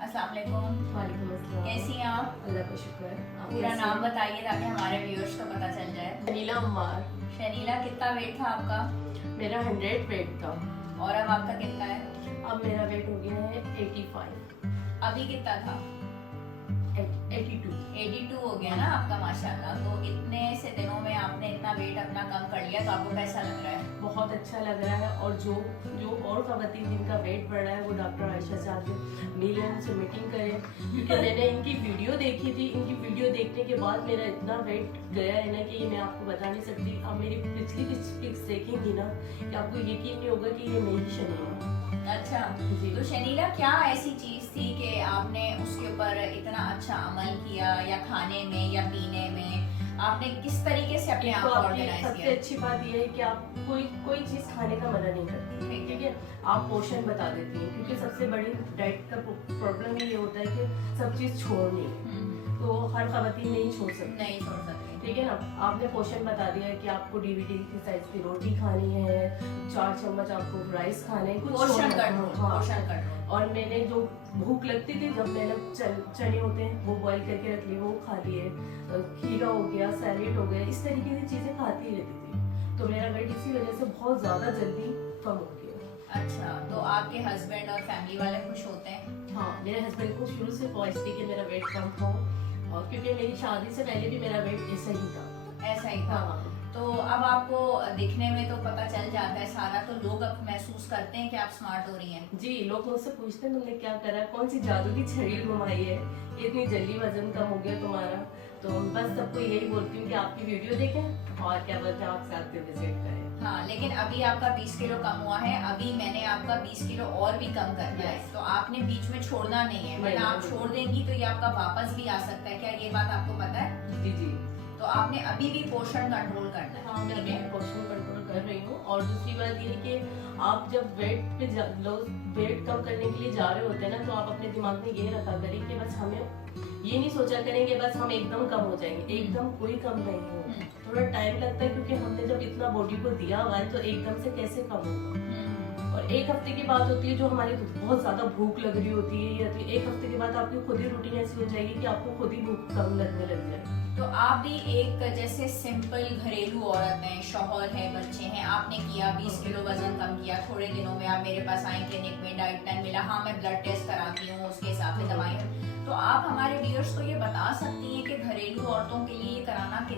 अस्सलाम वालेकुम। वालेकुम अस्सलाम। कैसी हैं आप? अल्लाह का शुक्र है। आप पूरा कैसे नाम हैं? बताइए ताकि हमारे व्यूअर्स को पता चल जाए। शनीला अम्मार। शनीला, कितना वेट था आपका मेरा 100 वेट था। और अब आपका कितना है? अब मेरा वेट हो गया है 85। अभी कितना था? 82। 82 हो गया ना आपका, माशाल्लाह। तो इतने से दिनों में आपने इतना वेट अपना कम कर लिया, तो आपको कैसा लग रहा है? बहुत अच्छा लग रहा है। और जो जो और खवातीन जिनका वेट बढ़ रहा है वो डॉक्टर आयशा से आके मिले, उनसे मीटिंग करें, क्योंकि मैंने इनकी वीडियो देखी थी। इनकी वीडियो देखने के बाद मेरा इतना वेट गया है ना कि मैं आपको बता नहीं सकती। अब मेरी पिछली पिक्स देखेंगी ना कि आपको यकीन नहीं होगा कि ये मेरी शनीला। अच्छा जी। तो शनीला, क्या ऐसी चीज थी कि आपने उसके ऊपर इतना अच्छा अमल किया, या खाने में या पीने में आपने किस तरीके से अपने आप तो को आपकी ऑर्गेनाइज सबसे किया? अच्छी बात यह है कि आप कोई चीज खाने का मना नहीं करती, ठीक है। आप पोषण बता देती हैं, क्योंकि सबसे बड़ी डाइट का प्रॉब्लम ये होता है कि सब चीज छोड़नी है। तो हर खवातीन नहीं छोड़ सकती, नहीं छोड़ सकते। ठीक है ना। आपने पोषण बता दिया है कि आपको डीवीडी की साइज की रोटी खानी है, 4 चम्मच आपको राइस खाने हैं, कुछ पोषण छोड़ना है। कंट्रोल, हाँ। पोषण कंट्रोल। और मैंने जो भूख लगती थी, जब मैंने चने होते हैं वो बॉईल करके रख लिए, वो खा लिए, खीरा हो गया, सैलेड हो गया, इस तरीके की चीजें खाती रहती थी। तो मेरा वेट इसी वजह से बहुत ज्यादा जल्दी कम हो गया। अच्छा, तो आपके हस्बैंड और फैमिली वाले खुश होते हैं? हाँ, मेरे हस्बैंड को शुरू से ख्वाहिश थी कि मेरा वेट कम हो, और क्योंकि मेरी शादी से पहले भी मेरा वेट ऐसा ही था। ऐसा ही था। हाँ। तो अब आपको दिखने में तो पता चल जाता है सारा, तो लोग अब महसूस करते हैं कि आप स्मार्ट हो रही हैं? जी, लोग मुझसे पूछते हैं तुमने क्या करा, कौन सी जादू की छड़ी घुमाई है, इतनी जल्दी वजन कम हो गया तुम्हारा। तो बस सबको यही बोलती हूँ कि आपकी वीडियो देखें और क्या बोलते हैं आपसे आके विजिट करें। हाँ, लेकिन अभी आपका 20 किलो कम हुआ है। अभी मैंने आपका 20 किलो और भी कम करना है, Yes. तो आपने बीच में छोड़ना नहीं है, वरना नहीं, आप नहीं। छोड़ देंगी तो ये आपका वापस भी आ सकता है। क्या ये बात आपको पता है? जी जी। तो आपने अभी भी पोषण कंट्रोल करना है। हाँ, मैं ठीक अभी है? पोषण कंट्रोल कर रही हूँ। और दूसरी बात ये है कि आप जब वेट कम करने के लिए जा रहे होते हैं ना, तो आप अपने दिमाग में ये रखा करें कि बस हमें ये नहीं सोचा करेंगे बस हम एकदम कम हो जाएंगे। एकदम कोई कम नहीं हो, थोड़ा टाइम लगता है, क्योंकि हमने जब इतना बॉडी को दिया हुआ है तो एकदम से कैसे कम होगा। और एक हफ्ते की बात होती है जो हमारी बहुत ज्यादा भूख लग रही होती है, या तो एक हफ्ते के बाद आपकी खुद ही रूटीन ऐसी हो जाएगी कि आपको खुद ही भूख कम लगने लग जाए। तो आप भी एक जैसे सिंपल घरेलू औरत हैं, शौहर है, बच्चे हैं, आपने किया 20 किलो वजन कम किया, थोड़े दिनों में आप मेरे पास आए क्लिनिक में, डाइट प्लान मिला, हाँ मैं ब्लड टेस्ट कराती हूँ, उसके हिसाब से दवाई। तो आप हमारे व्यूअर्स को ये बता सकती हैं कि घरेलू औरतों के लिए ये कराना